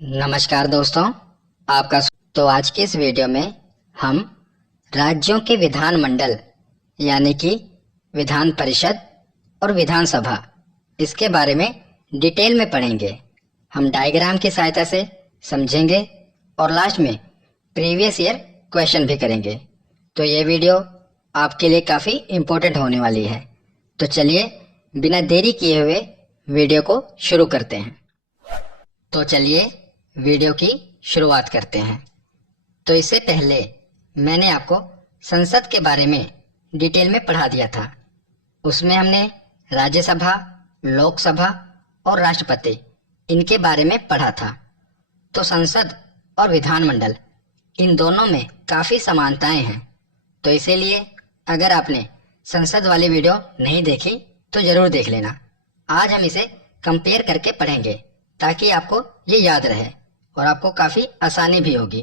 नमस्कार दोस्तों, तो आज के इस वीडियो में हम राज्यों के विधानमंडल यानी कि विधान परिषद और विधानसभा इसके बारे में डिटेल में पढ़ेंगे। हम डायग्राम की सहायता से समझेंगे और लास्ट में प्रीवियस ईयर क्वेश्चन भी करेंगे। तो ये वीडियो आपके लिए काफ़ी इम्पोर्टेंट होने वाली है। तो चलिए बिना देरी किए हुए वीडियो को शुरू करते हैं। तो चलिए वीडियो की शुरुआत करते हैं। तो इससे पहले मैंने आपको संसद के बारे में डिटेल में पढ़ा दिया था। उसमें हमने राज्यसभा, लोकसभा और राष्ट्रपति इनके बारे में पढ़ा था। तो संसद और विधानमंडल इन दोनों में काफ़ी समानताएं हैं। तो इसीलिए अगर आपने संसद वाली वीडियो नहीं देखी तो ज़रूर देख लेना। आज हम इसे कंपेयर करके पढ़ेंगे ताकि आपको ये याद रहे और आपको काफ़ी आसानी भी होगी।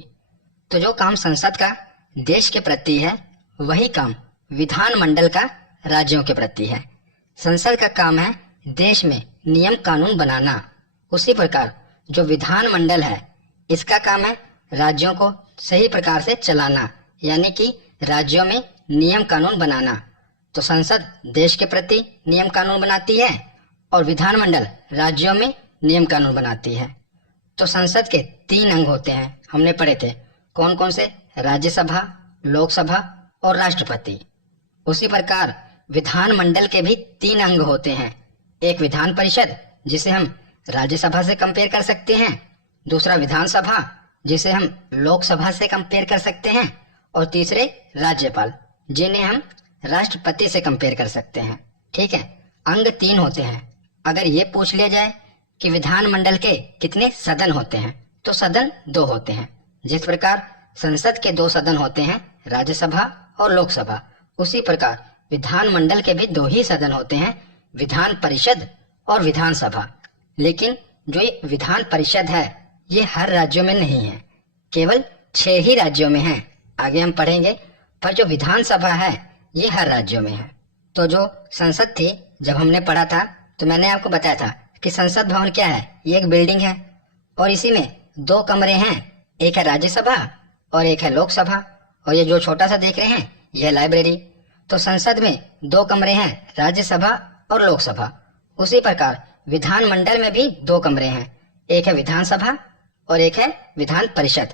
तो जो काम संसद का देश के प्रति है वही काम विधानमंडल का राज्यों के प्रति है। संसद का काम है देश में नियम कानून बनाना। उसी प्रकार जो विधानमंडल है इसका काम है राज्यों को सही प्रकार से चलाना, यानी कि राज्यों में नियम कानून बनाना। तो संसद देश के प्रति नियम कानून बनाती है और विधानमंडल राज्यों में नियम कानून बनाती है। तो संसद के 3 अंग होते हैं, हमने पढ़े थे। कौन कौन से? राज्यसभा, लोकसभा और राष्ट्रपति। उसी प्रकार विधानमंडल के भी 3 अंग होते हैं। एक विधान परिषद जिसे हम राज्यसभा से कंपेयर कर सकते हैं, दूसरा विधानसभा जिसे हम लोकसभा से कंपेयर कर सकते हैं, और तीसरे राज्यपाल जिन्हें हम राष्ट्रपति से कंपेयर कर सकते हैं। ठीक है, अंग 3 होते हैं। अगर ये पूछ लिया जाए कि विधानमंडल के कितने सदन होते हैं तो सदन 2 होते हैं। जिस प्रकार संसद के 2 सदन होते हैं, राज्यसभा और लोकसभा, उसी प्रकार विधानमंडल के भी 2 ही सदन होते हैं, विधान परिषद और विधानसभा। लेकिन जो ये विधान परिषद है ये हर राज्यों में नहीं है, केवल 6 ही राज्यों में है। आगे हम पढ़ेंगे। पर जो विधानसभा है ये हर राज्यों में है। तो जो संसद थी, जब हमने पढ़ा था तो मैंने आपको बताया था कि संसद भवन क्या है। ये एक बिल्डिंग है और इसी में 2 कमरे हैं, एक है राज्यसभा और एक है लोकसभा। और ये जो छोटा सा देख रहे हैं यह लाइब्रेरी। तो संसद में 2 कमरे हैं, राज्यसभा और लोकसभा। उसी प्रकार विधानमंडल में भी 2 कमरे हैं, एक है विधानसभा और एक है विधान परिषद।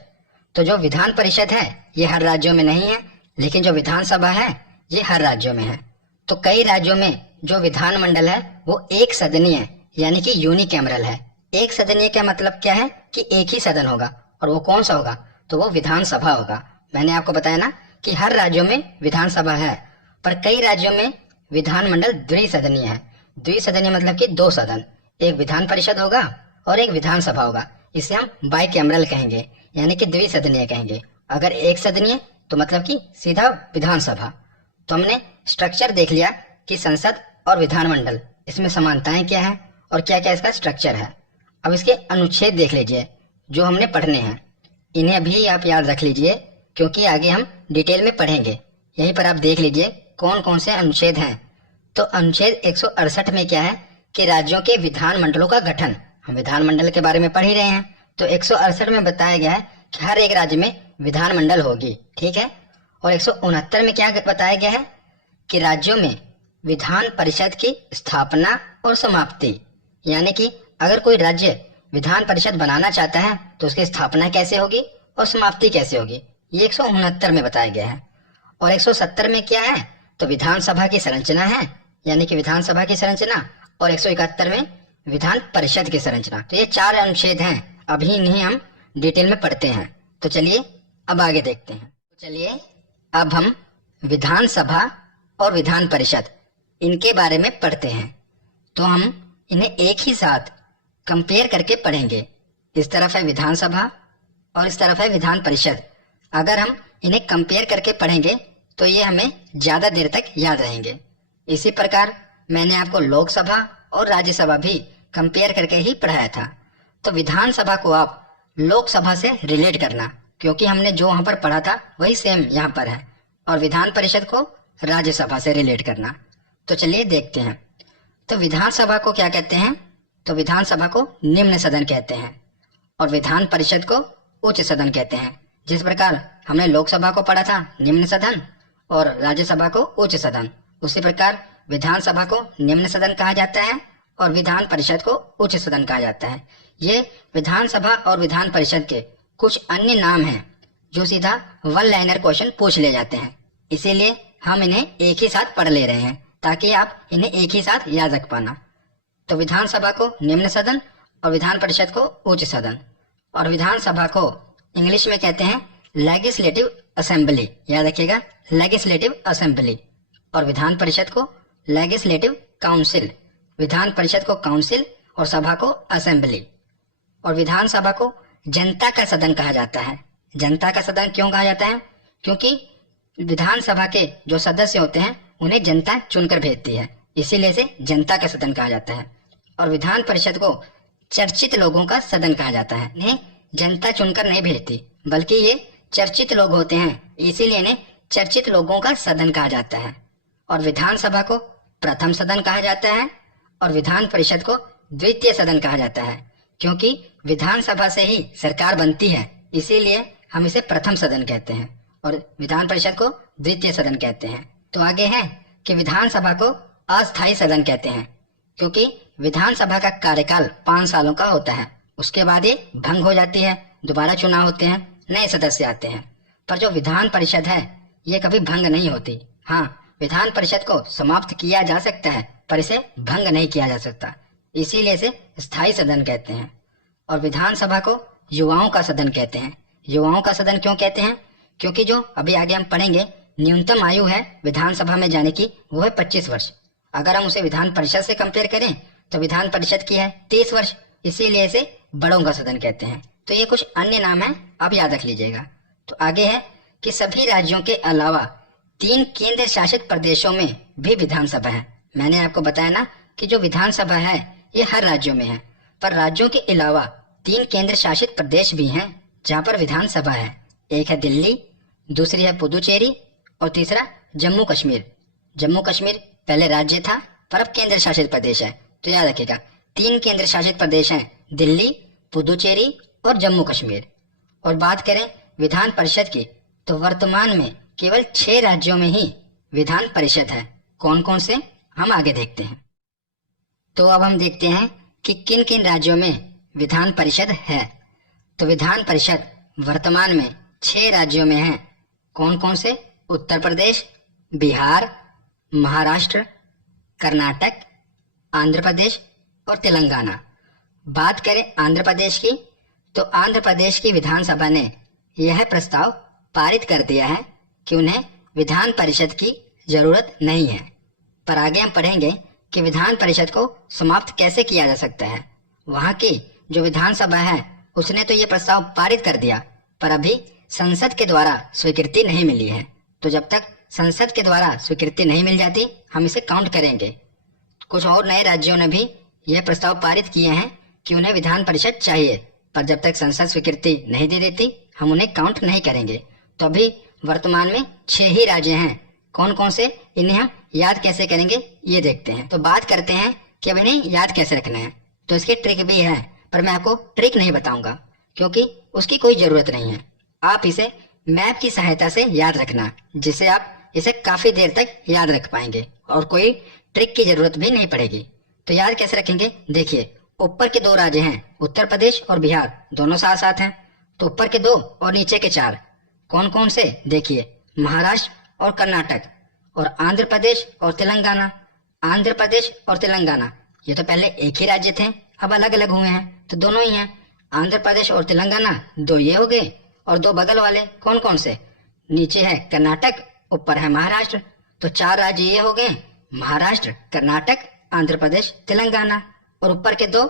तो जो विधान परिषद है ये हर राज्यों में नहीं है, लेकिन जो विधानसभा है ये हर राज्यों में है। तो कई राज्यों में जो विधानमंडल है वो एक सदनीय है, यानी कि यूनिकैमरल है। एक सदनीय का मतलब क्या है कि एक ही सदन होगा, और वो कौन सा होगा? तो वो विधानसभा होगा। मैंने आपको बताया ना कि हर राज्यों में विधानसभा है, पर कई राज्यों में विधानमंडल द्विसदनीय है। द्विसदनीय मतलब कि 2 सदन, एक विधान परिषद होगा और एक विधानसभा होगा। इसे हम बाइकैमरल कहेंगे, यानी कि द्विसदनीय कहेंगे। अगर एक सदनीय तो मतलब कि सीधा विधानसभा। तो हमने स्ट्रक्चर देख लिया कि संसद और विधानमंडल इसमें समानताएं क्या है और क्या क्या इसका स्ट्रक्चर है। अब इसके अनुच्छेद देख लीजिए जो हमने पढ़ने हैं। इन्हें भी आप याद रख लीजिए क्योंकि आगे हम डिटेल में पढ़ेंगे। यहीं पर आप देख लीजिए कौन कौन से अनुच्छेद हैं। तो अनुच्छेद 168 में क्या है कि राज्यों के विधानमंडलों का गठन। हम विधानमंडल के बारे में पढ़ ही रहे हैं। तो 168 में बताया गया है कि हर एक राज्य में विधानमंडल होगी। ठीक है। और 169 में क्या बताया गया है कि राज्यों में विधान परिषद की स्थापना और समाप्ति, यानी कि अगर कोई राज्य विधान परिषद बनाना चाहता है तो उसकी स्थापना कैसे होगी और समाप्ति कैसे होगी, ये 169 में बताया गया है। और 170 में क्या है तो विधानसभा की संरचना है, यानी कि विधानसभा की संरचना, और 171 में विधान परिषद की संरचना। तो ये 4 अनुच्छेद हैं। अभी इन्हें हम डिटेल में पढ़ते हैं। तो चलिए अब आगे देखते हैं। तो चलिए अब हम विधानसभा और विधान परिषद इनके बारे में पढ़ते हैं। तो हम इन्हें एक ही साथ कंपेयर करके पढ़ेंगे। इस तरफ है विधानसभा और इस तरफ है विधान परिषद। अगर हम इन्हें कंपेयर करके पढ़ेंगे तो ये हमें ज़्यादा देर तक याद रहेंगे। इसी प्रकार मैंने आपको लोकसभा और राज्यसभा भी कंपेयर करके ही पढ़ाया था। तो विधानसभा को आप लोकसभा से रिलेट करना, क्योंकि हमने जो वहाँ पर पढ़ा था वही सेम यहाँ पर है। और विधान परिषद को राज्यसभा से रिलेट करना। तो चलिए देखते हैं। तो विधानसभा को क्या कहते हैं? तो विधानसभा को निम्न सदन कहते हैं और विधान परिषद को उच्च सदन कहते हैं। जिस प्रकार हमने लोकसभा को पढ़ा था निम्न सदन और राज्यसभा को उच्च सदन, उसी प्रकार विधानसभा को निम्न सदन कहा जाता है और विधान परिषद को उच्च सदन कहा जाता है। ये विधानसभा और विधान परिषद के कुछ अन्य नाम हैं जो सीधा वन लाइनर क्वेश्चन पूछ ले जाते हैं, इसीलिए हम इन्हें एक ही साथ पढ़ ले रहे हैं ताकि आप इन्हें एक ही साथ याद रख पाना। तो विधानसभा को निम्न सदन और विधान परिषद को उच्च सदन, और विधानसभा को इंग्लिश में कहते हैं लेजिस्लेटिव असेंबली, याद रखिएगा लेजिस्लेटिव असेंबली, और विधान परिषद को लेजिस्लेटिव काउंसिल, विधान परिषद को काउंसिल और सभा को असेंबली। और विधानसभा को जनता का सदन कहा जाता है। जनता का सदन क्यों कहा जाता है? क्योंकि विधानसभा के जो सदस्य होते हैं उन्हें जनता चुनकर भेजती है, इसीलिए इसे जनता का सदन कहा जाता है। और विधान परिषद को चर्चित लोगों का सदन कहा जाता है। इन्हें जनता चुनकर नहीं भेजती, बल्कि ये चर्चित लोग होते हैं, इसीलिए इन्हें चर्चित लोगों का सदन कहा जाता है। और विधानसभा को प्रथम सदन कहा जाता है और विधान परिषद को द्वितीय सदन कहा जाता है, क्योंकि विधानसभा से ही सरकार बनती है, इसीलिए हम इसे प्रथम सदन कहते हैं और विधान परिषद को द्वितीय सदन कहते हैं। तो आगे है कि विधानसभा को अस्थायी सदन कहते हैं, क्योंकि विधानसभा का कार्यकाल 5 सालों का होता है, उसके बाद ये भंग हो जाती है, दोबारा चुनाव होते हैं, नए सदस्य आते हैं। पर जो विधान परिषद है ये कभी भंग नहीं होती। हाँ, विधान परिषद को समाप्त किया जा सकता है पर इसे भंग नहीं किया जा सकता, इसीलिए इसे स्थायी सदन कहते हैं। और विधानसभा को युवाओं का सदन कहते हैं। युवाओं का सदन क्यों कहते हैं? क्योंकि जो अभी आगे हम पढ़ेंगे न्यूनतम आयु है विधानसभा में जाने की वो है 25 वर्ष। अगर हम उसे विधान परिषद से कंपेयर करें तो विधान परिषद की है 30 वर्ष, इसीलिए इसे बड़ों का सदन कहते हैं। तो ये कुछ अन्य नाम है, आप याद रख लीजिएगा। तो आगे है कि सभी राज्यों के अलावा 3 केंद्र शासित प्रदेशों में भी विधानसभा है। मैंने आपको बताया ना कि जो विधानसभा है ये हर राज्यों में है, पर राज्यों के अलावा 3 केंद्र शासित प्रदेश भी हैं जहाँ पर विधानसभा है। एक है दिल्ली, दूसरी है पुदुचेरी और तीसरा जम्मू कश्मीर। जम्मू कश्मीर पहले राज्य था पर अब केंद्र शासित प्रदेश है, तो याद रखिएगा 3 केंद्र शासित प्रदेश हैं, दिल्ली, पुदुचेरी और जम्मू कश्मीर। और बात करें विधान परिषद की तो वर्तमान में केवल 6 राज्यों में ही विधान परिषद है। कौन कौन से, हम आगे देखते हैं। तो अब हम देखते हैं कि किन किन राज्यों में विधान परिषद है। तो विधान परिषद वर्तमान में 6 राज्यों में है। कौन कौन से? उत्तर प्रदेश, बिहार, महाराष्ट्र, कर्नाटक, आंध्र प्रदेश और तेलंगाना। बात करें आंध्र प्रदेश की तो आंध्र प्रदेश की विधानसभा ने यह प्रस्ताव पारित कर दिया है कि उन्हें विधान परिषद की जरूरत नहीं है। पर आगे हम पढ़ेंगे कि विधान परिषद को समाप्त कैसे किया जा सकता है। वहाँ की जो विधानसभा है उसने तो ये प्रस्ताव पारित कर दिया, पर अभी संसद के द्वारा स्वीकृति नहीं मिली है। तो जब तक संसद के द्वारा स्वीकृति नहीं मिल जाती हम इसे काउंट करेंगे। कुछ और नए राज्यों ने भी यह प्रस्ताव पारित किए हैं कि उन्हें विधान परिषद चाहिए, पर जब तक संसद स्वीकृति नहीं दे देती हम उन्हें काउंट नहीं करेंगे। तो अभी वर्तमान में 6 ही राज्य हैं। कौन कौन से, इन्हें हम याद कैसे करेंगे ये देखते हैं। तो बात करते हैं कि अब इन्हें याद कैसे रखना है। तो इसकी ट्रिक भी है, पर मैं आपको ट्रिक नहीं बताऊंगा क्योंकि उसकी कोई जरूरत नहीं है। आप इसे मैप की सहायता से याद रखना, जिससे आप इसे काफी देर तक याद रख पाएंगे और कोई ट्रिक की जरूरत भी नहीं पड़ेगी। तो याद कैसे रखेंगे, देखिए ऊपर के 2 राज्य हैं उत्तर प्रदेश और बिहार, दोनों साथ साथ हैं। तो ऊपर के 2 और नीचे के 4 कौन कौन से, देखिए महाराष्ट्र और कर्नाटक और आंध्र प्रदेश और तेलंगाना। आंध्र प्रदेश और तेलंगाना ये तो पहले एक ही राज्य थे, अब अलग अलग हुए हैं, तो दोनों ही हैं। आंध्र प्रदेश और तेलंगाना 2 ये हो गए और 2 बगल वाले कौन कौन से, नीचे है कर्नाटक, ऊपर है महाराष्ट्र। तो 4 राज्य ये हो गए, महाराष्ट्र, कर्नाटक, आंध्र प्रदेश, तेलंगाना, और ऊपर के 2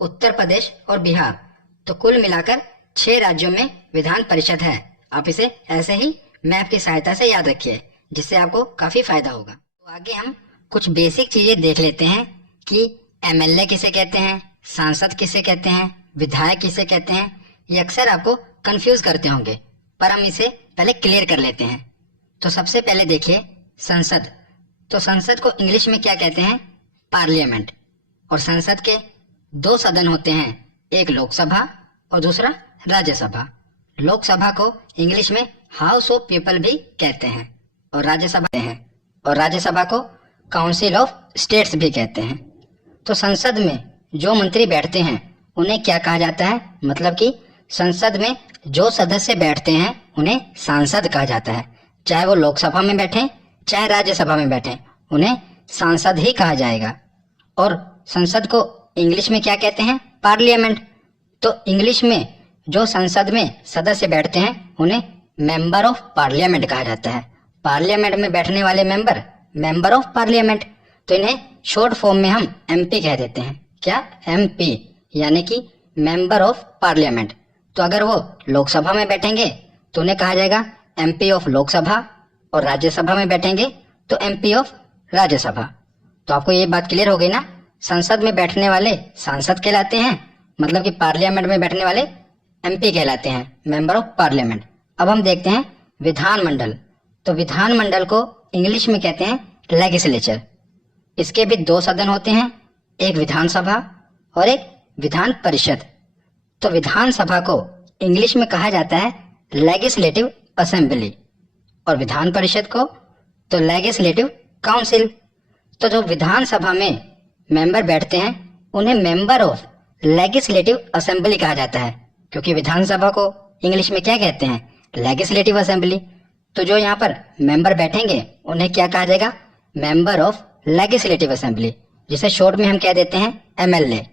उत्तर प्रदेश और बिहार। तो कुल मिलाकर 6 राज्यों में विधान परिषद है। आप इसे ऐसे ही मैप की सहायता से याद रखिए, जिससे आपको काफी फायदा होगा। तो आगे हम कुछ बेसिक चीजें देख लेते हैं कि एमएलए किसे कहते हैं, सांसद किसे कहते हैं, विधायक किसे कहते हैं। ये अक्सर आपको कंफ्यूज करते होंगे, पर हम इसे पहले क्लियर कर लेते हैं। तो सबसे पहले देखिए संसद। तो संसद को इंग्लिश में क्या कहते हैं, पार्लियामेंट। और संसद के 2 सदन होते हैं, एक लोकसभा और दूसरा राज्यसभा। लोकसभा को इंग्लिश में हाउस ऑफ पीपल भी कहते हैं और राज्यसभा को काउंसिल ऑफ स्टेट्स भी कहते हैं। तो संसद में जो मंत्री बैठते हैं उन्हें क्या कहा जाता है, मतलब कि संसद में जो सदस्य बैठते हैं उन्हें सांसद कहा जाता है। चाहे वो लोकसभा में बैठे चाहे राज्यसभा में बैठे, उन्हें सांसद ही कहा जाएगा। और संसद को इंग्लिश में क्या कहते हैं, पार्लियामेंट। तो इंग्लिश में जो संसद में सदस्य बैठते हैं उन्हें मेंबर ऑफ पार्लियामेंट कहा जाता है। पार्लियामेंट में बैठने वाले मेंबर ऑफ पार्लियामेंट। तो इन्हें शॉर्ट फॉर्म में हम एमपी कह देते हैं। क्या, एमपी, यानी कि मेंबर ऑफ पार्लियामेंट। तो अगर वो लोकसभा में बैठेंगे तो उन्हें कहा जाएगा एमपी ऑफ लोकसभा, और राज्यसभा में बैठेंगे तो एमपी ऑफ राज्यसभा। तो आपको ये बात क्लियर हो गई ना, संसद में बैठने वाले सांसद कहलाते हैं, मतलब कि पार्लियामेंट में बैठने वाले एमपी कहलाते हैं, मेंबर ऑफ पार्लियामेंट। अब हम देखते हैं विधानमंडल। तो विधानमंडल को इंग्लिश में कहते हैं लेजिस्लेचर। इसके भी दो सदन होते हैं, एक विधानसभा और एक विधान परिषद। तो विधानसभा को इंग्लिश में कहा जाता है लेजिस्लेटिव असेंबली और विधान परिषद को तो लेजिस्लेटिव काउंसिल। तो जो विधानसभा में मेंबर बैठते हैं उन्हें मेंबर ऑफ लेजिस्लेटिव असेंबली कहा जाता है, क्योंकि विधानसभा को इंग्लिश में क्या कहते हैं, लेजिस्लेटिव असेंबली। तो जो यहाँ पर मेंबर बैठेंगे उन्हें क्या कहा जाएगा, मेंबर ऑफ लेजिस्लेटिव असेंबली, जिसे शॉर्ट में हम कह देते हैं एमएलए।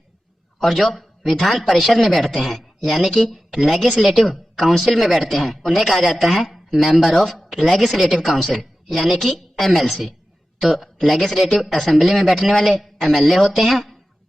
और जो विधान परिषद में बैठते हैं यानी कि लेजिस्लेटिव काउंसिल में बैठते हैं उन्हें कहा जाता है मेंबर ऑफ लेजिस्लेटिव काउंसिल, यानी कि एमएलसी। तो लेजिस्लेटिव असेंबली में बैठने वाले एमएलए होते हैं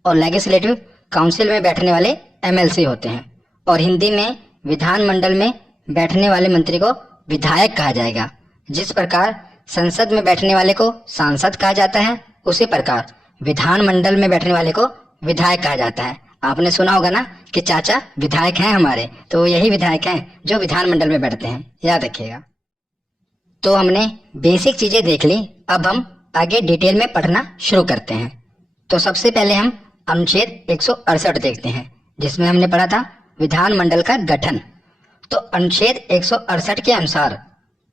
और लेजिस्लेटिव काउंसिल में बैठने वाले एमएलसी होते हैं। और हिंदी में विधानमंडल में बैठने वाले मंत्री को विधायक कहा जाएगा। जिस प्रकार संसद में बैठने वाले को सांसद कहा जाता है, उसी प्रकार विधानमंडल में बैठने वाले को विधायक कहा जाता है। आपने सुना होगा ना कि चाचा विधायक हैं हमारे, तो यही विधायक हैं जो विधानमंडल में बैठते हैं, याद रखिएगा। तो हमने बेसिक चीजें देख ली, अब हम आगे डिटेल में पढ़ना शुरू करते हैं। तो सबसे पहले हम अनुच्छेद 168 देखते हैं, जिसमें हमने पढ़ा था विधानमंडल का गठन। तो अनुच्छेद 168 के अनुसार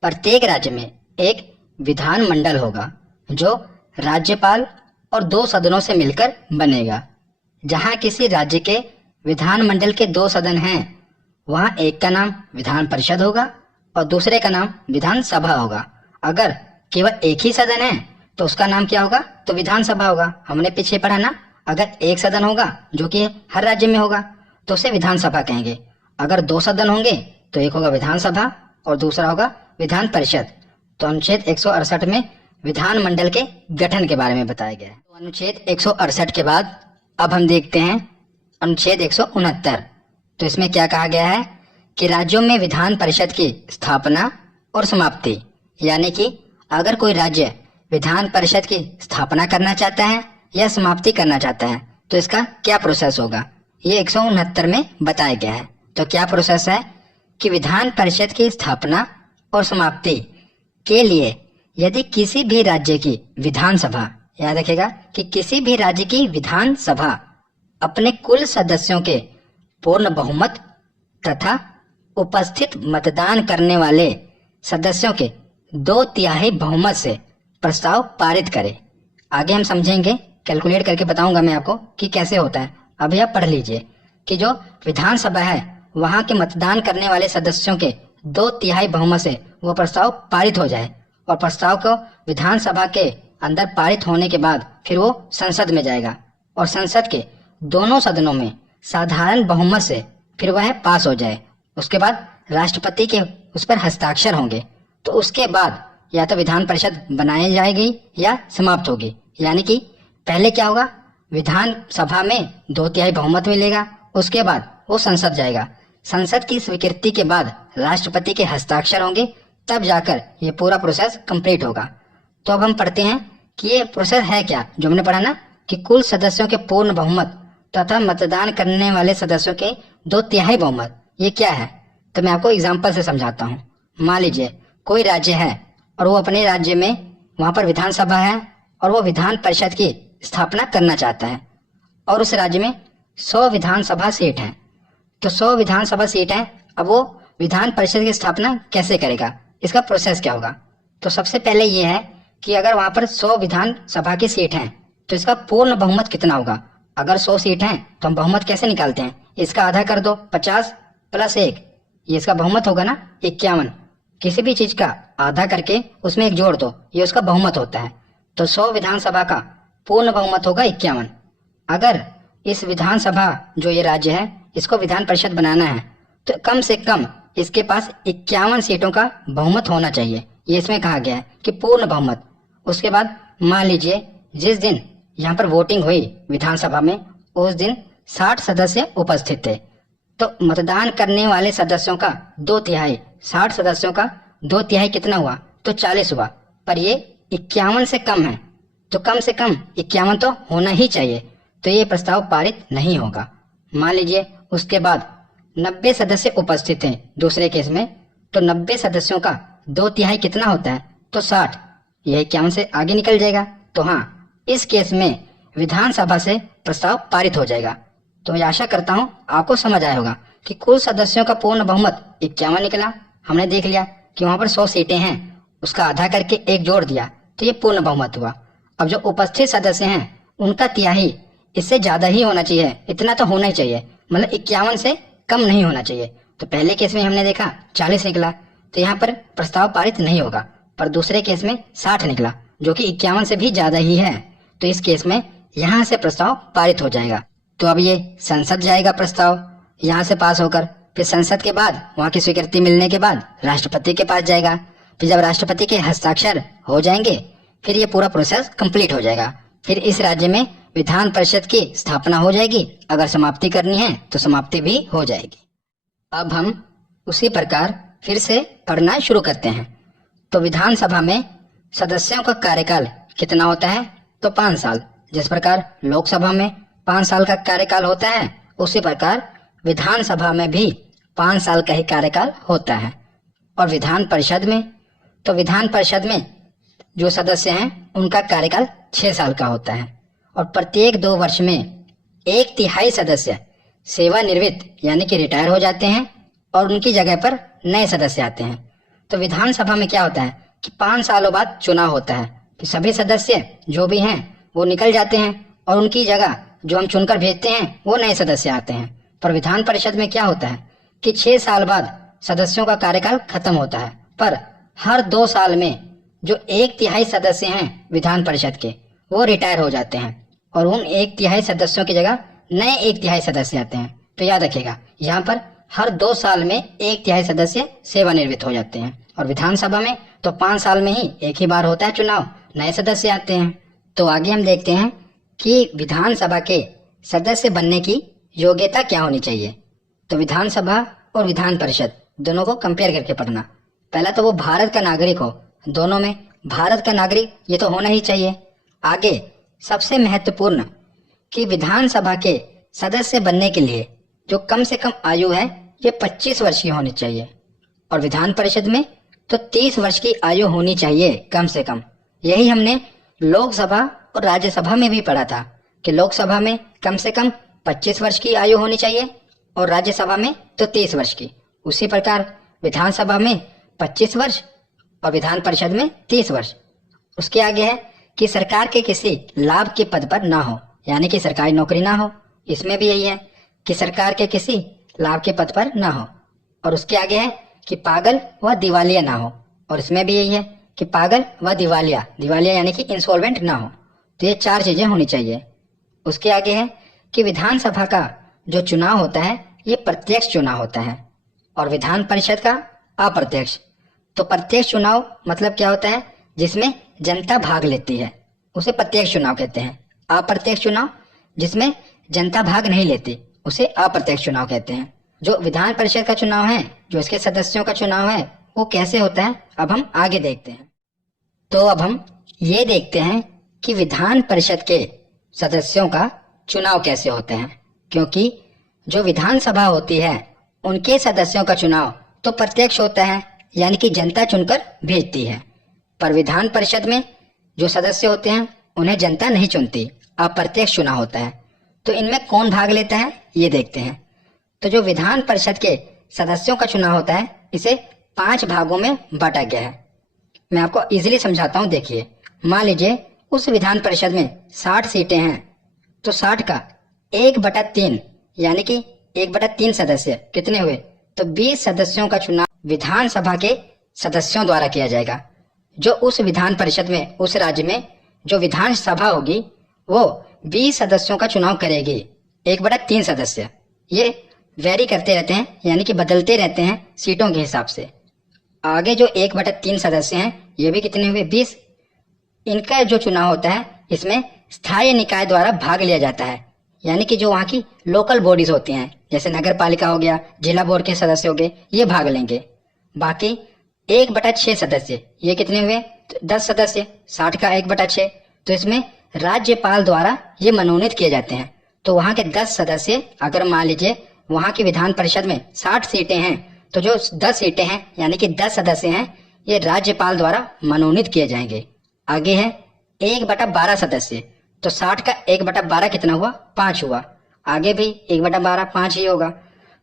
प्रत्येक राज्य में एक विधानमंडल होगा जो राज्यपाल और दो सदनों से मिलकर बनेगा। जहां किसी राज्य के विधानमंडल के दो सदन हैं वहां एक का नाम विधान परिषद होगा और दूसरे का नाम विधानसभा होगा। अगर केवल एक ही सदन है तो उसका नाम क्या होगा, तो विधानसभा होगा। हमने पीछे पढ़ा ना, अगर एक सदन होगा जो कि हर राज्य में होगा तो उसे विधानसभा कहेंगे। अगर दो सदन होंगे तो एक होगा विधानसभा और दूसरा होगा विधान परिषद। तो अनुच्छेद 168 में विधानमंडल के गठन के बारे में बताया गया है। तो अनुच्छेद 168 के बाद अब हम देखते हैं अनुच्छेद 169। तो इसमें क्या कहा गया है कि राज्यों में विधान परिषद की स्थापना और समाप्ति, यानी कि अगर कोई राज्य विधान परिषद की स्थापना करना चाहता है या समाप्ति करना चाहता है तो इसका क्या प्रोसेस होगा, ये 169 में बताया गया है। तो क्या प्रोसेस है कि विधान परिषद की स्थापना और समाप्ति के लिए यदि किसी भी राज्य की विधानसभा, याद रखिएगा कि किसी भी राज्य की विधानसभा अपने कुल सदस्यों के पूर्ण बहुमत तथा उपस्थित मतदान करने वाले सदस्यों के 2/3 बहुमत से प्रस्ताव पारित करे। आगे हम समझेंगे, कैलकुलेट करके बताऊंगा मैं आपको कि कैसे होता है। अभी आप पढ़ लीजिए कि जो विधानसभा है वहां के मतदान करने वाले सदस्यों के 2/3 बहुमत से वो प्रस्ताव पारित हो जाए और प्रस्ताव को विधानसभा के अंदर पारित होने के बाद फिर वो संसद में जाएगा और संसद के दोनों सदनों में साधारण बहुमत से फिर वह पास हो जाए। उसके बाद राष्ट्रपति के उस पर हस्ताक्षर होंगे। तो उसके बाद या तो विधान परिषद बनाई जाएगी या समाप्त होगी। यानी कि पहले क्या होगा, विधानसभा में 2/3 बहुमत मिलेगा, उसके बाद वो संसद जाएगा। संसद की स्वीकृति के बाद राष्ट्रपति के हस्ताक्षर होंगे, तब जाकर ये पूरा प्रोसेस कंप्लीट होगा। तो अब हम पढ़ते हैं कि ये प्रोसेस है क्या, जो हमने पढ़ा ना कि कुल सदस्यों के पूर्ण बहुमत तथा मतदान करने वाले सदस्यों के 2/3 बहुमत, ये क्या है। तो मैं आपको एग्जाम्पल से समझाता हूँ। मान लीजिए कोई राज्य है और वो अपने राज्य में वहां पर विधानसभा है और वो विधान परिषद की स्थापना करना चाहता है और उस राज्य में 100 विधानसभा सीट है। तो 100 विधानसभा सीट है, अब वो विधान परिषद की स्थापना कैसे करेगा, इसका प्रोसेस क्या होगा। तो सबसे पहले ये है कि अगर वहां पर 100 विधानसभा की सीट हैं तो इसका पूर्ण बहुमत कितना होगा। अगर 100 सीट हैं तो हम बहुमत कैसे निकालते हैं, इसका आधा कर दो, 50 + 1, ये इसका बहुमत होगा ना 51। किसी भी चीज का आधा करके उसमें 1 जोड़ दो, ये उसका बहुमत होता है। तो 100 विधानसभा का पूर्ण बहुमत होगा 51। अगर इस विधानसभा जो ये राज्य है इसको विधान परिषद बनाना है तो कम से कम इसके पास 51 सीटों का बहुमत होना चाहिए, ये इसमें कहा गया है कि पूर्ण बहुमत। उसके बाद मान लीजिए जिस दिन यहाँ पर वोटिंग हुई विधानसभा में उस दिन 60 सदस्य उपस्थित थे, तो मतदान करने वाले सदस्यों का 2/3, 60 सदस्यों का 2/3 कितना हुआ, तो 40 हुआ। पर ये 51 से कम है, तो कम से कम 51 तो होना ही चाहिए, तो ये प्रस्ताव पारित नहीं होगा। मान लीजिए उसके बाद 90 सदस्य उपस्थित हैं दूसरे केस में, तो 90 सदस्यों का 2/3 कितना होता है, तो 60, यह 51 से आगे निकल जाएगा। तो हाँ, इस केस में विधानसभा से प्रस्ताव पारित हो जाएगा। तो मैं आशा करता हूँ आपको समझ आया होगा कि कुल सदस्यों का पूर्ण बहुमत 51 निकला। हमने देख लिया कि वहां पर 100 सीटें हैं, उसका आधा करके 1 जोड़ दिया तो ये पूर्ण बहुमत हुआ। अब जो उपस्थित सदस्य हैं उनका तिहाई, इससे ज्यादा ही होना चाहिए, इतना तो होना ही चाहिए, मतलब 51 से कम नहीं होना चाहिए। तो पहले केस में हमने देखा 40 निकला, तो यहाँ पर प्रस्ताव पारित नहीं होगा। पर दूसरे केस में 60 निकला जो कि 51 से भी ज्यादा ही है, तो इस केस में यहाँ से प्रस्ताव पारित हो जाएगा। तो अब ये संसद जाएगा प्रस्ताव यहाँ से पास होकर, फिर संसद के बाद वहाँ की स्वीकृति मिलने के बाद राष्ट्रपति के पास जाएगा। फिर जब राष्ट्रपति के हस्ताक्षर हो जाएंगे फिर ये पूरा प्रोसेस कंप्लीट हो जाएगा। फिर इस राज्य में विधान परिषद की स्थापना हो जाएगी। अगर समाप्ति करनी है तो समाप्ति भी हो जाएगी। अब हम उसी प्रकार फिर से पढ़ना शुरू करते हैं। तो विधानसभा में सदस्यों का कार्यकाल कितना होता है, तो 5 साल। जिस प्रकार लोकसभा में 5 साल का कार्यकाल होता है, उसी प्रकार विधानसभा में भी 5 साल का ही कार्यकाल होता है। और विधान परिषद में, तो विधान परिषद में जो सदस्य हैं उनका कार्यकाल 6 साल का होता है। और प्रत्येक 2 वर्ष में 1/3 सदस्य सेवानिवृत्त यानी कि रिटायर हो जाते हैं और उनकी जगह पर नए सदस्य आते हैं। तो विधानसभा में क्या होता है कि 5 सालों बाद चुनाव होता है कि सभी सदस्य जो भी हैं वो निकल जाते हैं और उनकी जगह जो हम चुनकर भेजते हैं वो नए सदस्य आते हैं। पर विधान परिषद में क्या होता है कि 6 साल बाद सदस्यों का कार्यकाल खत्म होता है, पर हर 2 साल में जो 1/3 सदस्य हैं विधान परिषद के वो रिटायर हो जाते हैं और उन 1/3 सदस्यों की जगह नए 1/3 सदस्य आते हैं। तो याद रखिएगा यहाँ पर हर 2 साल में 1/3 सदस्य सेवानिवृत्त हो जाते हैं। और विधानसभा में तो 5 साल में ही एक ही बार होता है चुनाव, नए सदस्य आते हैं। तो आगे हम देखते हैं कि विधानसभा के सदस्य बनने की योग्यता क्या होनी चाहिए। तो विधानसभा और विधान परिषद दोनों को कंपेयर करके पढ़ना। पहला तो वो भारत का नागरिक हो, दोनों में भारत का नागरिक ये तो होना ही चाहिए। आगे सबसे महत्वपूर्ण कि विधानसभा के सदस्य बनने के लिए जो कम से कम आयु है ये 25 वर्ष की होनी चाहिए। और विधान परिषद में तो 30 वर्ष की आयु होनी चाहिए कम से कम। यही हमने लोकसभा और राज्यसभा में भी पढ़ा था कि लोकसभा में कम से कम 25 वर्ष की आयु होनी चाहिए और राज्यसभा में तो 30 वर्ष की। उसी प्रकार विधानसभा में 25 वर्ष और विधान परिषद में 30 वर्ष। उसके आगे है कि सरकार के किसी लाभ के पद पर ना हो, यानी कि सरकारी नौकरी ना हो। इसमें भी यही है कि सरकार के किसी लाभ के पद पर ना हो। और उसके आगे है कि पागल व दिवालिया ना हो, और इसमें भी यही है कि पागल व दिवालिया, दिवालिया यानी कि इंसॉल्वेंट ना हो। तो ये 4 चीजें होनी चाहिए। उसके आगे है कि विधानसभा का जो चुनाव होता है ये प्रत्यक्ष चुनाव होता है और विधान परिषद का अप्रत्यक्ष। तो प्रत्यक्ष चुनाव मतलब क्या होता है, जिसमें जनता भाग लेती है, उसे प्रत्यक्ष चुनाव कहते हैं। अप्रत्यक्ष चुनाव जिसमें जनता भाग नहीं लेती उसे अप्रत्यक्ष चुनाव कहते हैं। जो विधान परिषद का चुनाव है, जो इसके सदस्यों का चुनाव है, वो कैसे होता है अब हम आगे देखते हैं। तो अब हम ये देखते हैं कि विधान परिषद के सदस्यों का चुनाव कैसे होते हैं, क्योंकि जो विधानसभा होती है उनके सदस्यों का चुनाव तो प्रत्यक्ष होता है, यानी कि जनता चुनकर भेजती है। पर विधान परिषद में जो सदस्य होते हैं उन्हें जनता नहीं चुनती, अप्रत्यक्ष चुनाव होता है। तो इनमें कौन भाग लेता है ये देखते हैं। तो जो विधान परिषद के सदस्यों का चुनाव होता है इसे 5 भागों में बांटा गया है। मैं आपको इजीली समझाता हूँ। देखिए, मान लीजिए उस विधान परिषद में 60 सीटें हैं, तो 60 का 1/3 यानी कि 1/3 सदस्य कितने हुए, तो 20 सदस्यों का चुनाव विधानसभा के सदस्यों द्वारा किया जाएगा। जो उस विधान परिषद में, उस राज्य में जो विधानसभा होगी वो 20 सदस्यों का चुनाव करेगी। 1/3 सदस्य ये वेरी करते रहते हैं, यानी कि बदलते रहते हैं सीटों के हिसाब से। आगे जो 1/3 सदस्य हैं ये भी कितने हुए, 20। इनका जो चुनाव होता है इसमें स्थायी निकाय द्वारा भाग लिया जाता है, यानी कि जो वहाँ की लोकल बॉडीज होती हैं, जैसे नगर पालिका हो गया, जिला बोर्ड के सदस्य हो गए, ये भाग लेंगे। बाकी 1/6 सदस्य ये कितने हुए, तो 10 सदस्य। 60 का 1/6, तो इसमें राज्यपाल द्वारा ये मनोनीत किए जाते हैं। तो वहाँ के 10 सदस्य, अगर मान लीजिए वहाँ की विधान परिषद में 60 सीटें हैं, तो जो 10 सीटें हैं यानी कि 10 सदस्य हैं ये राज्यपाल द्वारा मनोनीत किए जाएंगे। आगे है 1/12 सदस्य, तो 60 का 1/12 कितना हुआ, 5 हुआ। आगे भी 1/12 5 ही होगा।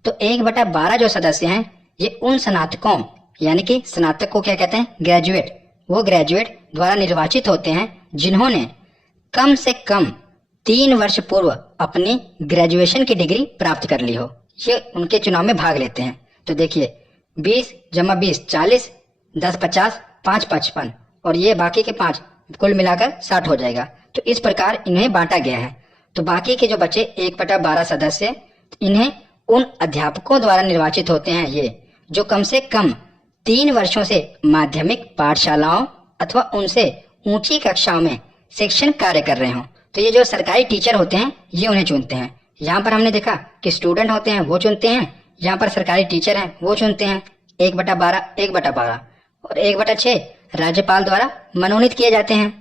तो 1/12 जो सदस्य हैं ये उन स्नातकों, यानी कि स्नातक को क्या कहते हैं, ग्रेजुएट, वो ग्रेजुएट द्वारा निर्वाचित होते हैं जिन्होंने कम से कम 3 वर्ष पूर्व अपनी ग्रेजुएशन की डिग्री प्राप्त कर ली हो, ये उनके चुनाव में भाग लेते हैं। तो देखिए 20 + 20 40, 10 50, 5 55 और ये बाकी के 5 कुल मिलाकर 60 हो जाएगा। तो इस प्रकार इन्हें बांटा गया है। तो बाकी के जो बचे 1/12 सदस्य, इन्हें उन अध्यापकों द्वारा निर्वाचित होते हैं ये जो कम से कम 3 वर्षों से माध्यमिक पाठशालाओं अथवा उनसे ऊंची कक्षाओं में शिक्षण कार्य कर रहे हों। तो ये जो सरकारी टीचर होते हैं ये उन्हें चुनते हैं। यहाँ पर हमने देखा कि स्टूडेंट होते हैं वो चुनते हैं, यहाँ पर सरकारी टीचर हैं वो चुनते हैं। 1/12 1/12 और 1/6 राज्यपाल द्वारा मनोनीत किए जाते हैं।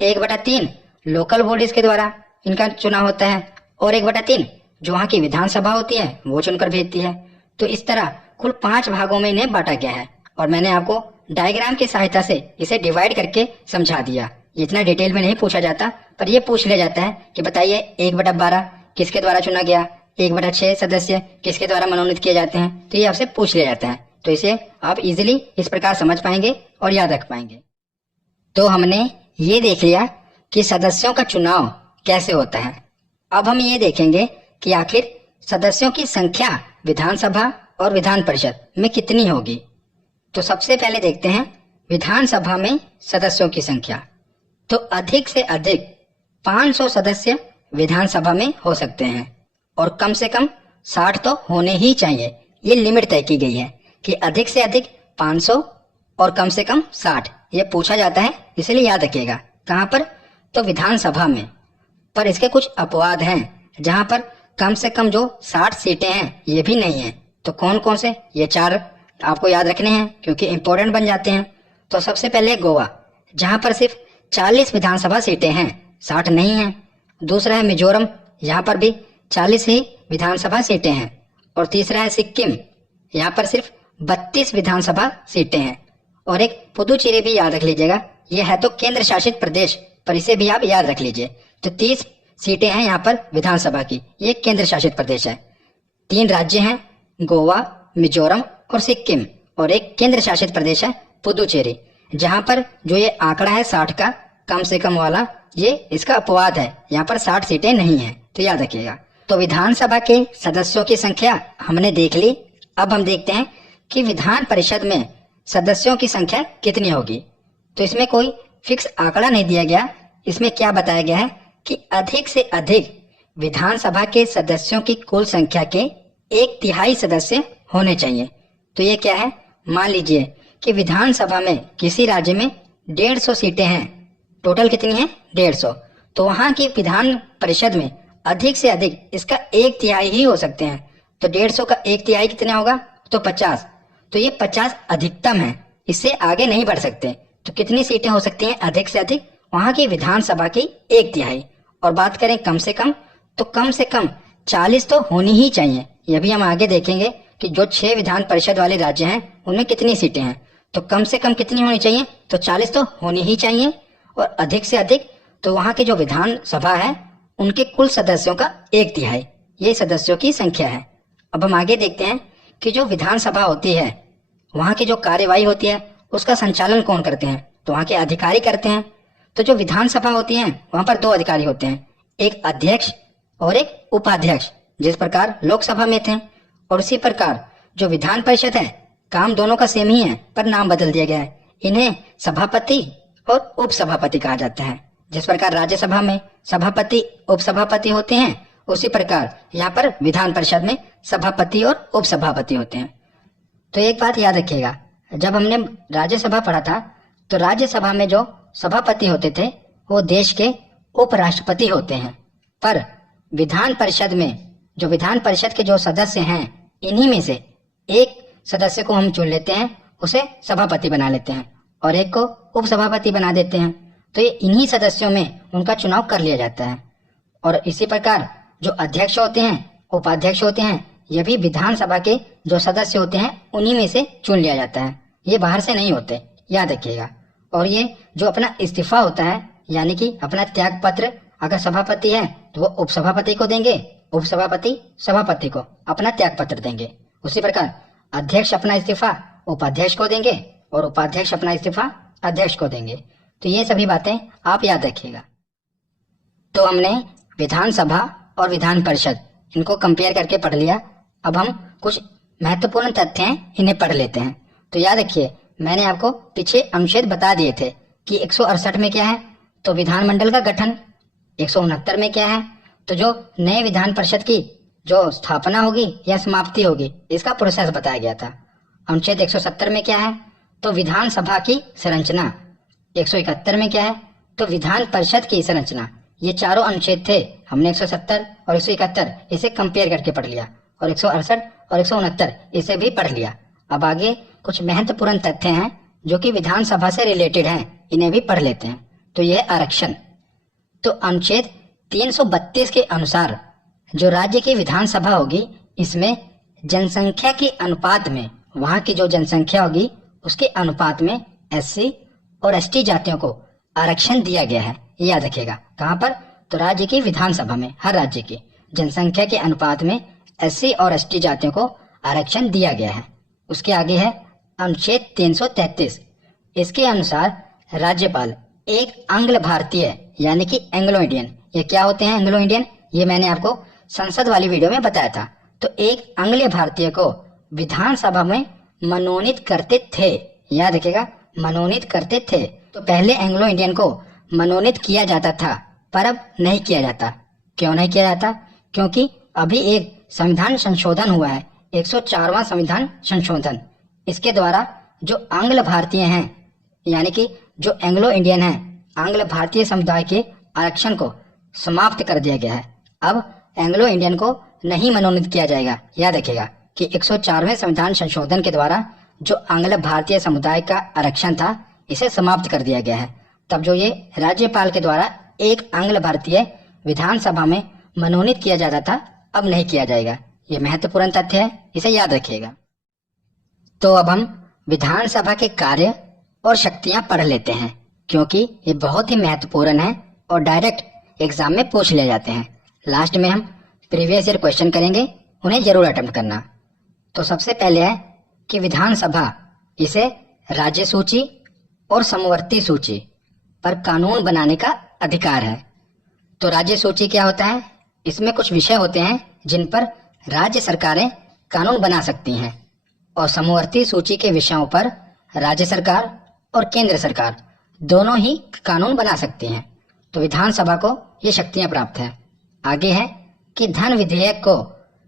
1/3 लोकल बॉडीज के द्वारा इनका चुनाव होता है और 1/3 जो वहाँ की विधानसभा होती है वो चुनकर भेजती है। तो इस तरह कुल 5 भागों में इन्हें बांटा गया है और मैंने आपको डायग्राम की सहायता से इसे डिवाइड करके समझा दिया। इतना डिटेल में नहीं पूछा जाता, पर यह पूछ लिया जाता है कि बताइए 1/12 किसके द्वारा चुना गया, 1/6 सदस्य किसके द्वारा मनोनीत किए जाते हैं, तो ये आपसे पूछ लिया जाता है। तो इसे आप इजीली इस प्रकार समझ पाएंगे और याद रख पाएंगे। तो हमने ये देख लिया कि सदस्यों का चुनाव कैसे होता है। अब हम ये देखेंगे कि आखिर सदस्यों की संख्या विधानसभा और विधान परिषद में कितनी होगी। तो सबसे पहले देखते हैं विधानसभा में सदस्यों की संख्या। तो अधिक से अधिक 500 सदस्य विधानसभा में हो सकते हैं और कम से कम 60 तो होने ही चाहिए। ये लिमिट तय की गई है कि अधिक से अधिक 500 और कम से कम 60, ये पूछा जाता है, इसलिए याद रखिएगा। कहाँ पर, तो विधानसभा में। पर इसके कुछ अपवाद हैं जहां पर कम से कम जो 60 सीटें हैं ये भी नहीं है। तो कौन कौन से, ये 4 आपको याद रखने हैं क्योंकि इंपॉर्टेंट बन जाते हैं। तो सबसे पहले गोवा, जहां पर सिर्फ 40 विधानसभा सीटें हैं, 60 नहीं है। दूसरा है मिजोरम, यहाँ पर भी 40 ही विधानसभा सीटें हैं। और तीसरा है सिक्किम, यहाँ पर सिर्फ 32 विधानसभा सीटें हैं। और एक पुदुचेरी भी याद रख लीजिएगा, ये है तो केंद्र शासित प्रदेश, पर इसे भी आप याद रख लीजिए। तो 30 सीटें हैं यहाँ पर विधानसभा की, ये केंद्र शासित प्रदेश है। 3 राज्य हैं, गोवा, मिजोरम और सिक्किम, और एक केंद्र शासित प्रदेश है पुदुचेरी, जहां पर जो ये आंकड़ा है 60 का कम से कम वाला, ये इसका अपवाद है, यहाँ पर 60 सीटें नहीं है, तो याद रखिएगा। तो विधानसभा के सदस्यों की संख्या हमने देख ली। अब हम देखते हैं कि विधान परिषद में सदस्यों की संख्या कितनी होगी। तो इसमें कोई फिक्स आंकड़ा नहीं दिया गया। इसमें क्या बताया गया है कि अधिक से अधिक विधानसभा के सदस्यों की कुल संख्या के 1/3 सदस्य होने चाहिए। तो ये क्या है, मान लीजिए कि विधानसभा में किसी राज्य में 150 सीटें हैं, टोटल कितनी है 150, तो वहां की विधान परिषद में अधिक से अधिक इसका 1/3 ही हो सकते हैं। तो 150 का 1/3 कितना होगा, तो 50। तो ये 50 अधिकतम है, इससे आगे नहीं बढ़ सकते। तो कितनी सीटें हो सकती हैं अधिक से अधिक, वहां की विधानसभा की 1/3। और बात करें कम से कम, तो कम से कम 40 तो होनी ही चाहिए। यह भी हम आगे देखेंगे कि जो 6 विधान परिषद वाले राज्य हैं उनमें कितनी सीटें हैं। तो कम से कम कितनी होनी चाहिए, तो 40 तो होनी ही चाहिए। और अधिक से अधिक तो वहां की जो विधान सभा है उनके कुल सदस्यों का 1/3, ये सदस्यों की संख्या है। अब हम आगे देखते हैं कि जो विधानसभा होती है वहाँ की जो कार्यवाही होती है उसका संचालन कौन करते हैं, तो वहाँ के अधिकारी करते हैं। तो जो विधानसभा होती है वहाँ पर दो अधिकारी होते हैं, एक अध्यक्ष और एक उपाध्यक्ष, जिस प्रकार लोकसभा में थे। और उसी प्रकार जो विधान परिषद है, काम दोनों का सेम ही है पर नाम बदल दिया गया है। इन्हें सभापति और उपसभापति कहा जाता है। जिस प्रकार राज्यसभा में सभापति उपसभापति होते हैं, उसी प्रकार यहाँ पर विधान परिषद में सभापति और उपसभापति होते हैं। तो एक बात याद रखिएगा, जब हमने राज्यसभा पढ़ा था तो राज्यसभा में जो सभापति होते थे वो देश के उपराष्ट्रपति होते हैं, पर विधान परिषद में जो विधान परिषद के जो सदस्य हैं, इन्हीं में से एक सदस्य को हम चुन लेते हैं, उसे सभापति बना लेते हैं और एक को उपसभापति बना देते हैं। तो ये इन्हीं सदस्यों में उनका चुनाव कर लिया जाता है। और इसी प्रकार जो अध्यक्ष होते हैं, उपाध्यक्ष होते हैं, ये भी विधानसभा के जो सदस्य होते हैं उन्हीं में से चुन लिया जाता है, ये बाहर से नहीं होते, याद रखिएगा। और ये जो अपना इस्तीफा होता है, यानी कि अपना त्याग पत्र, अगर सभापति है तो वो उपसभापति को देंगे, उपसभापति सभापति को अपना त्याग पत्र देंगे। उसी प्रकार अध्यक्ष अपना इस्तीफा उपाध्यक्ष को देंगे और उपाध्यक्ष अपना इस्तीफा अध्यक्ष को देंगे। तो ये सभी बातें आप याद रखिएगा। तो हमने विधानसभा और विधान परिषद इनको कंपेयर करके पढ़ लिया। अब हम कुछ महत्वपूर्ण तथ्य हैं, इन्हें पढ़ लेते हैं। तो याद रखिए, मैंने आपको पीछे अनुच्छेद बता दिए थे कि 168 में क्या है, तो विधानमंडल का गठन। 169 में क्या है, तो जो नए विधान परिषद की जो स्थापना होगी या समाप्ति होगी, इसका प्रोसेस बताया गया था। अनुच्छेद 170 में क्या है, तो विधानसभा की संरचना। 171 में क्या है, तो विधान परिषद की संरचना। ये चारों अनुच्छेद थे, हमने 170 और 171 इसे कंपेयर करके पढ़ लिया और 168 और 169 इसे भी पढ़ लिया। अब आगे कुछ महत्वपूर्ण तथ्य हैं जो कि विधानसभा से रिलेटेड हैं, इन्हें भी पढ़ लेते हैं। तो यह आरक्षण। तो अनुच्छेद 332 के अनुसार जो राज्य की विधानसभा होगी, इसमें जनसंख्या के अनुपात में, वहां की जो जनसंख्या होगी उसके अनुपात में SC और ST जातियों को आरक्षण दिया गया है। ये याद रखिएगा, कहाँ पर, तो राज्य की विधानसभा में हर राज्य की जनसंख्या के अनुपात में SC और ST जातियों को आरक्षण दिया गया है। उसके आगे है अनुच्छेद 333। इसके अनुसार राज्यपाल एक आंग्ल भारतीय यानी कि एंग्लो इंडियन, ये क्या होते हैं एंग्लो इंडियन, ये मैंने आपको संसद वाली वीडियो में बताया था। तो एक आंग्ल भारतीय को विधानसभा में मनोनीत करते थे, याद रखिएगा, मनोनीत करते थे। तो पहले एंग्लो इंडियन को मनोनीत किया जाता था, पर अब नहीं किया जाता। क्यों नहीं किया जाता, क्योंकि अभी एक संविधान संशोधन हुआ है, 104वां संविधान संशोधन। इसके द्वारा जो आंग्ल भारतीय हैं, यानी कि जो एंग्लो इंडियन हैं, आंग्ल भारतीय समुदाय के आरक्षण को समाप्त कर दिया गया है। अब एंग्लो इंडियन को नहीं मनोनीत किया जाएगा। याद रखिएगा कि 104वें संविधान संशोधन के द्वारा जो आंग्ल भारतीय समुदाय का आरक्षण था, इसे समाप्त कर दिया गया है। तब जो ये राज्यपाल के द्वारा एक आंग्ल भारतीय विधानसभा में मनोनीत किया जाता था, अब नहीं किया जाएगा। ये महत्वपूर्ण तथ्य है, इसे याद रखिएगा। तो अब हम विधानसभा के कार्य और शक्तियां पढ़ लेते हैं, क्योंकि ये बहुत ही महत्वपूर्ण है और डायरेक्ट एग्जाम में पूछ ले जाते हैं। लास्ट में हम प्रीवियस ईयर क्वेश्चन करेंगे, उन्हें जरूर अटेम्प्ट करना। तो सबसे पहले है कि विधानसभा, इसे राज्य सूची और समवर्ती सूची पर कानून बनाने का अधिकार है। तो राज्य सूची क्या होता है, इसमें कुछ विषय होते हैं जिन पर राज्य सरकारें कानून बना सकती हैं, और समवर्ती सूची के विषयों पर राज्य सरकार और केंद्र सरकार दोनों ही कानून बना सकती हैं। तो विधानसभा को ये शक्तियां प्राप्त है। आगे है कि धन विधेयक को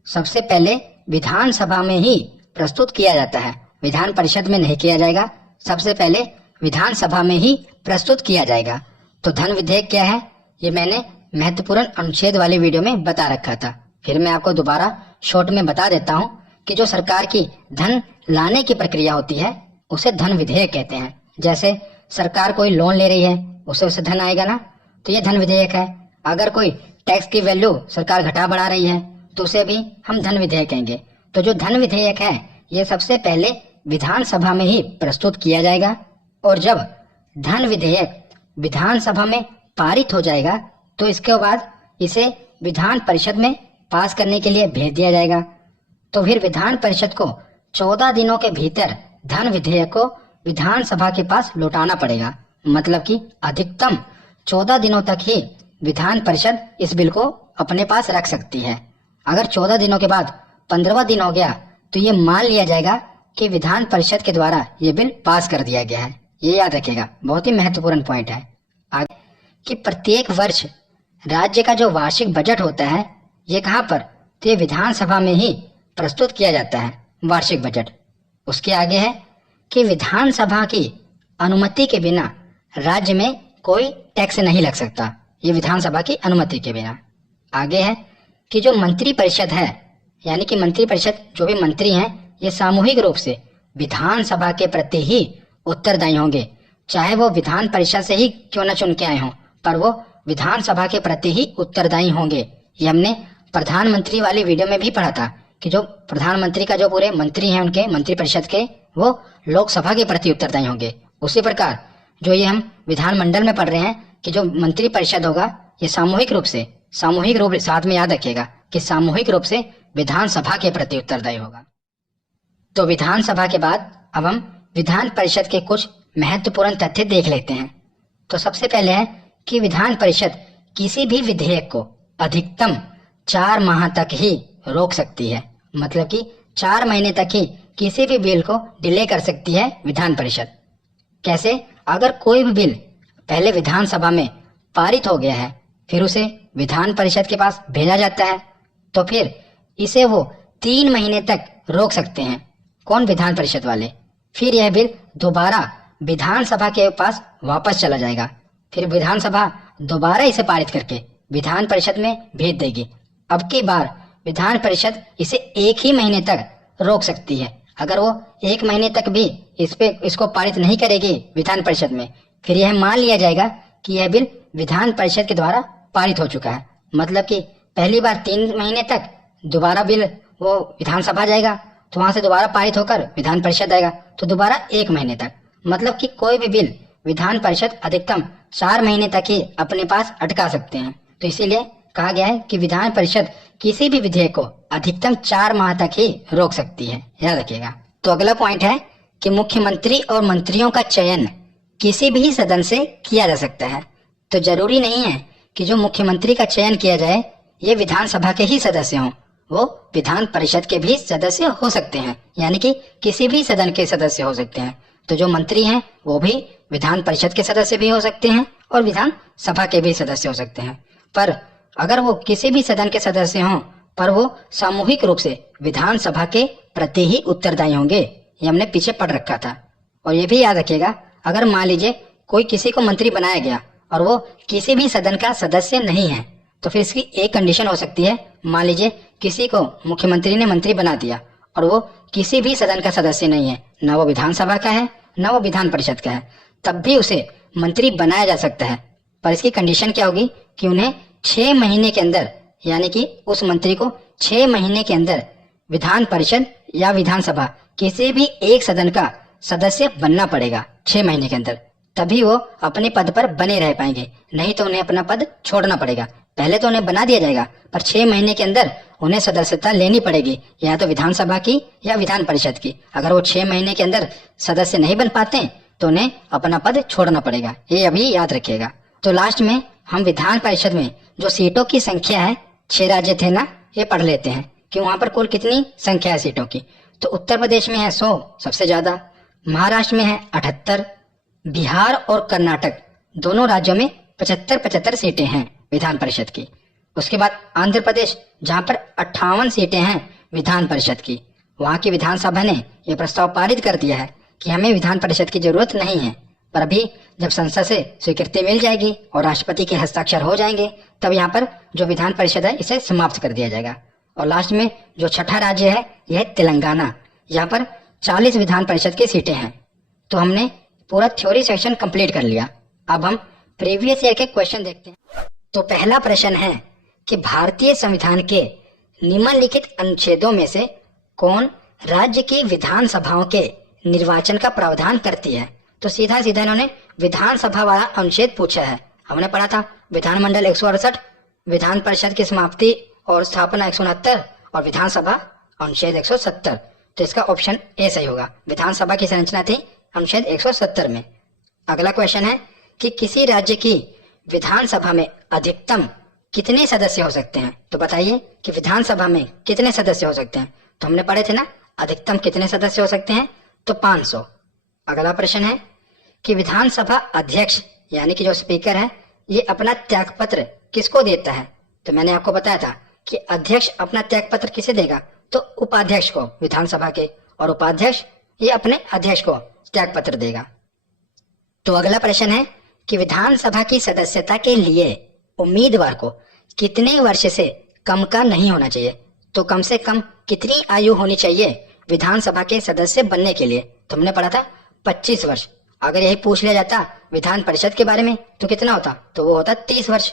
सबसे पहले विधानसभा में ही प्रस्तुत किया जाता है, विधान परिषद में नहीं किया जाएगा, सबसे पहले विधानसभा में ही प्रस्तुत किया जाएगा। तो धन विधेयक क्या है, ये मैंने महत्वपूर्ण अनुच्छेद वाली वीडियो में बता रखा था, फिर मैं आपको दोबारा शॉर्ट में बता देता हूँ कि जो सरकार की धन लाने की प्रक्रिया होती है उसे धन विधेयक कहते हैं। जैसे सरकार कोई लोन ले रही है, उसे धन आएगा ना, तो ये धन विधेयक है। अगर कोई टैक्स की वैल्यू सरकार घटा बढ़ा रही है तो उसे भी हम धन विधेयक कहेंगे। तो जो धन विधेयक है ये सबसे पहले विधानसभा में ही प्रस्तुत किया जाएगा, और जब धन विधेयक विधानसभा में पारित हो जाएगा तो इसके बाद इसे विधान परिषद में पास करने के लिए भेज दिया जाएगा। तो फिर विधान परिषद को 14 दिनों के भीतर धन विधेयक को विधानसभा के पास लौटाना पड़ेगा। मतलब कि अधिकतम 14 दिनों तक ही विधान परिषद इस बिल को अपने पास रख सकती है। अगर 14 दिनों के बाद 15वां दिन हो गया तो ये मान लिया जाएगा कि विधान परिषद के द्वारा ये बिल पास कर दिया गया है। ये याद रखिएगा, बहुत ही महत्वपूर्ण पॉइंट है। आगे कि प्रत्येक वर्ष राज्य का जो वार्षिक बजट होता है ये कहाँ पर, तो ये विधानसभा में ही प्रस्तुत किया जाता है वार्षिक बजट। उसके आगे है कि विधानसभा की अनुमति के बिना राज्य में कोई टैक्स नहीं लग सकता, ये विधानसभा की अनुमति के बिना। आगे है कि जो मंत्री परिषद है, यानी कि मंत्री परिषद जो भी मंत्री हैं ये सामूहिक रूप से विधानसभा के प्रति ही उत्तरदायी होंगे, चाहे वो विधान परिषद से ही क्यों न चुन के आए हों, पर वो विधानसभा के प्रति ही उत्तरदायी होंगे। ये हमने प्रधानमंत्री वाली वीडियो में भी पढ़ा था कि जो प्रधानमंत्री का जो पूरे मंत्री हैं उनके मंत्री परिषद के, वो लोकसभा के प्रति उत्तरदायी होंगे। उसी प्रकार जो ये हम विधानमंडल में पढ़ रहे हैं कि जो मंत्री परिषद होगा ये सामूहिक रूप साथ में याद रखिएगा कि सामूहिक रूप से विधानसभा के प्रति उत्तरदायी होगा। तो विधानसभा के बाद अब हम विधान परिषद के कुछ महत्वपूर्ण तथ्य देख लेते हैं। तो सबसे पहले है कि विधान परिषद किसी भी विधेयक को अधिकतम 4 माह तक ही रोक सकती है। मतलब कि 4 महीने तक ही किसी भी बिल को डिले कर सकती है विधान परिषद। कैसे? अगर कोई भी बिल पहले विधानसभा में पारित हो गया है फिर उसे विधान परिषद के पास भेजा जाता है तो फिर इसे वो 3 महीने तक रोक सकते हैं। कौन? विधान परिषद वाले। फिर यह बिल दोबारा विधानसभा के पास वापस चला जाएगा, फिर विधानसभा दोबारा इसे पारित करके विधान परिषद में भेज देगी। अब की बार विधान परिषद इसे 1 ही महीने तक रोक सकती है। अगर वो 1 महीने तक भी इसको पारित नहीं करेगी विधान परिषद में, फिर यह मान लिया जाएगा कि यह बिल विधान परिषद के द्वारा पारित हो चुका है। मतलब कि पहली बार 3 महीने तक दोबारा बिल वो विधानसभा जाएगा, तो वहां से दोबारा पारित होकर विधान परिषद आएगा, तो दोबारा 1 महीने तक। मतलब कि कोई भी बिल विधान परिषद अधिकतम 4 महीने तक ही अपने पास अटका सकते हैं। तो इसीलिए कहा गया है कि विधान परिषद किसी भी विधेयक को अधिकतम 4 माह तक ही रोक सकती है, याद रखिएगा। तो अगला पॉइंट है कि मुख्यमंत्री और मंत्रियों का चयन किसी भी सदन से किया जा सकता है। तो जरूरी नहीं है कि जो मुख्यमंत्री का चयन किया जाए ये विधानसभा के ही सदस्य हों, वो विधान परिषद के भी सदस्य हो सकते हैं, यानी कि किसी भी सदन के सदस्य हो सकते हैं। तो जो मंत्री हैं वो भी विधान परिषद के सदस्य भी हो सकते हैं और विधान सभा के भी सदस्य हो सकते हैं। पर अगर वो किसी भी सदन के सदस्य हों पर वो सामूहिक रूप से विधानसभा के प्रति ही उत्तरदायी होंगे, ये हमने पीछे पढ़ रखा था। और ये भी याद रखिएगा, अगर मान लीजिए कोई किसी को मंत्री बनाया गया और वो किसी भी सदन का सदस्य नहीं है तो फिर इसकी एक कंडीशन हो सकती है। मान लीजिए किसी को मुख्यमंत्री ने मंत्री बना दिया और वो किसी भी सदन का सदस्य नहीं है, ना वो विधानसभा का है ना वो विधान परिषद का है, तब भी उसे मंत्री बनाया जा सकता है। पर इसकी कंडीशन क्या होगी कि उन्हें 6 महीने के अंदर, यानी कि उस मंत्री को 6 महीने के अंदर विधान परिषद या विधानसभा किसी भी एक सदन का सदस्य बनना पड़ेगा 6 महीने के अंदर, तभी वो अपने पद पर बने रह पाएंगे। नहीं तो उन्हें अपना पद छोड़ना पड़ेगा। पहले तो उन्हें बना दिया जाएगा पर 6 महीने के अंदर उन्हें सदस्यता लेनी पड़ेगी, या तो विधानसभा की या विधान परिषद की। अगर वो 6 महीने के अंदर सदस्य नहीं बन पाते तो उन्हें अपना पद छोड़ना पड़ेगा, ये अभी याद रखिएगा। तो लास्ट में हम विधान परिषद में जो सीटों की संख्या है, 6 राज्य थे ना, ये पढ़ लेते हैं कि वहां पर कुल कितनी संख्या है सीटों की। तो उत्तर प्रदेश में है 100 सबसे ज्यादा, महाराष्ट्र में है 78, बिहार और कर्नाटक दोनों राज्यों में 75-75 सीटें हैं विधान परिषद की। उसके बाद आंध्र प्रदेश जहां पर 58 सीटें हैं विधान परिषद की, वहां की विधानसभा ने यह प्रस्ताव पारित कर दिया है कि हमें विधान परिषद की जरूरत नहीं है। पर अभी जब संसद से स्वीकृति मिल जाएगी और राष्ट्रपति के हस्ताक्षर हो जाएंगे तब यहाँ पर जो विधान परिषद है इसे समाप्त कर दिया जाएगा। और लास्ट में जो 6ठा राज्य है यह तेलंगाना, यहाँ पर 40 विधान परिषद की सीटें हैं। तो हमने पूरा थ्योरी सेक्शन कंप्लीट कर लिया। अब हम प्रीवियस ईयर के क्वेश्चन देखते हैं। तो पहला प्रश्न है कि भारतीय संविधान के निम्नलिखित अनुच्छेदों में से कौन राज्य की विधानसभाओं के निर्वाचन का प्रावधान करती है। तो सीधा सीधा इन्होंने विधानसभा वाला अनुच्छेद पूछा है। हमने पढ़ा था विधानमंडल 168, विधान परिषद की समाप्ति और स्थापना 169 और विधानसभा अनुच्छेद 170। तो इसका ऑप्शन ए सही होगा। विधानसभा की संरचना थी अनुच्छेद 170 में। अगला क्वेश्चन है कि किसी राज्य की विधानसभा में अधिकतम कितने सदस्य हो सकते हैं? तो बताइए कि विधानसभा में कितने सदस्य हो सकते हैं? तो हमने पढ़े थे ना, अधिकतम कितने सदस्य हो सकते हैं? तो 500। अगला प्रश्न है कि विधानसभा अध्यक्ष यानी कि जो स्पीकर है, ये अपना त्यागपत्र किसको देता है? तो मैंने आपको बताया था कि अध्यक्ष अपना त्यागपत्र किसे देगा? तो उपाध्यक्ष को, विधानसभा के, और उपाध्यक्ष ये अपने अध्यक्ष को त्यागपत्र देगा। तो अगला प्रश्न है कि विधानसभा की सदस्यता के लिए उम्मीदवार को कितने वर्ष से कम का नहीं होना चाहिए? तो कम से कम कितनी आयु होनी चाहिए विधानसभा के सदस्य बनने के लिए? तो हमने पढ़ा था 25 वर्ष। अगर यही पूछ लिया जाता विधान परिषद के बारे में तो कितना होता? तो वो होता 30 वर्ष।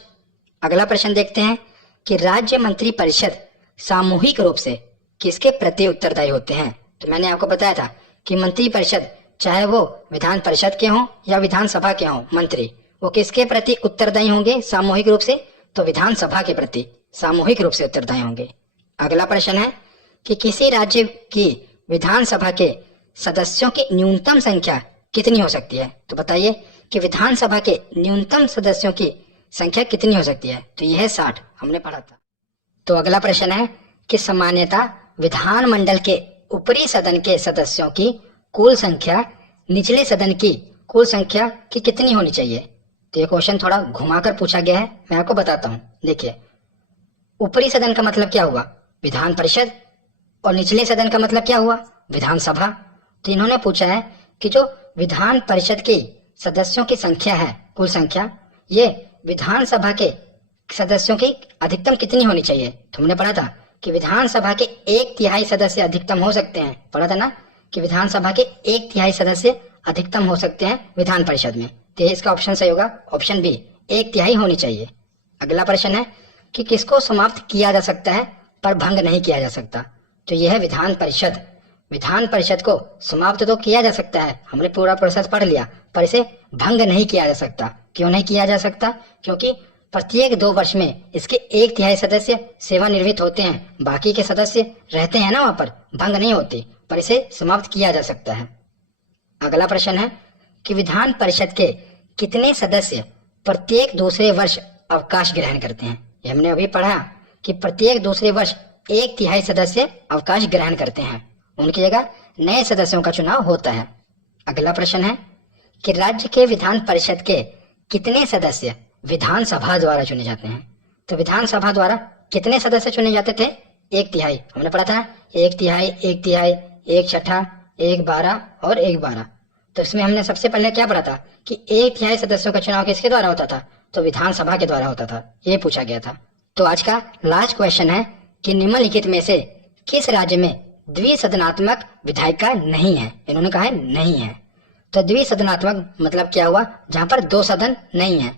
अगला प्रश्न देखते हैं कि राज्य मंत्री परिषद सामूहिक रूप से किसके प्रति उत्तरदायी होते हैं? तो मैंने आपको बताया था कि मंत्री परिषद, चाहे वो विधान परिषद के हों या विधानसभा के हों मंत्री, वो किसके प्रति उत्तरदायी होंगे सामूहिक रूप से? तो विधानसभा के प्रति सामूहिक रूप से उत्तरदायी होंगे। अगला प्रश्न है कि किसी राज्य की विधानसभा के सदस्यों की न्यूनतम संख्या कितनी हो सकती है? तो बताइए कि विधानसभा के न्यूनतम सदस्यों की संख्या कितनी हो सकती है? तो यह है 60, हमने पढ़ा था। तो अगला प्रश्न है कि सामान्यतः विधानमंडल के ऊपरी सदन के सदस्यों की कुल संख्या निचले सदन की कुल संख्या की कितनी होनी चाहिए? तो ये क्वेश्चन थोड़ा घुमाकर पूछा गया है, मैं आपको बताता हूँ। देखिए, ऊपरी सदन का मतलब क्या हुआ? विधान परिषद। और निचले सदन का मतलब क्या हुआ? विधानसभा। तो इन्होंने पूछा है कि जो विधान परिषद के सदस्यों की संख्या है, कुल संख्या, ये विधानसभा के सदस्यों की अधिकतम कितनी होनी चाहिए? तो हमने पढ़ा था कि विधानसभा के 1/3 सदस्य अधिकतम हो सकते हैं। पढ़ा था ना कि विधानसभा के 1/3 सदस्य अधिकतम हो सकते हैं विधान परिषद में। तो इसका ऑप्शन सही होगा, ऑप्शन बी, 1/3 होनी चाहिए। अगला प्रश्न है कि किसको समाप्त किया जा सकता है पर भंग नहीं किया जा सकता? तो यह है विधान परिषद। विधान परिषद को समाप्त तो किया जा सकता है, हमने पूरा प्रोसेस पढ़ लिया, पर इसे भंग नहीं किया जा सकता। क्यों नहीं किया जा सकता? क्योंकि प्रत्येक 2 वर्ष में इसके 1/3 सदस्य सेवानिवृत्त होते हैं, बाकी के सदस्य रहते हैं ना वहां पर, भंग नहीं होती, पर इसे समाप्त किया जा सकता है। अगला प्रश्न है कि विधान परिषद के कितने सदस्य प्रत्येक दूसरे वर्ष अवकाश ग्रहण करते हैं? ये हमने अभी पढ़ा कि प्रत्येक दूसरे वर्ष 1/3 सदस्य अवकाश ग्रहण करते हैं, उनकी जगह नए सदस्यों का चुनाव होता है। अगला प्रश्न है कि राज्य के विधान परिषद के कितने सदस्य विधानसभा द्वारा चुने जाते हैं? तो विधानसभा द्वारा कितने सदस्य चुने जाते थे? 1/3, हमने पढ़ा था 1/3, 1/3, 1/6, 1/12 और 1/12। तो इसमें हमने सबसे पहले क्या पढ़ा था कि 1/3 सदस्यों का चुनाव किसके द्वारा होता था? तो विधानसभा के द्वारा होता था, ये पूछा गया था। तो आज का लास्ट क्वेश्चन है कि निम्नलिखित में से किस राज्य में द्विसदनात्मक विधायिका नहीं है? इन्होंने कहा है नहीं है। तो द्विसदनात्मक मतलब क्या हुआ? जहां पर 2 सदन नहीं है।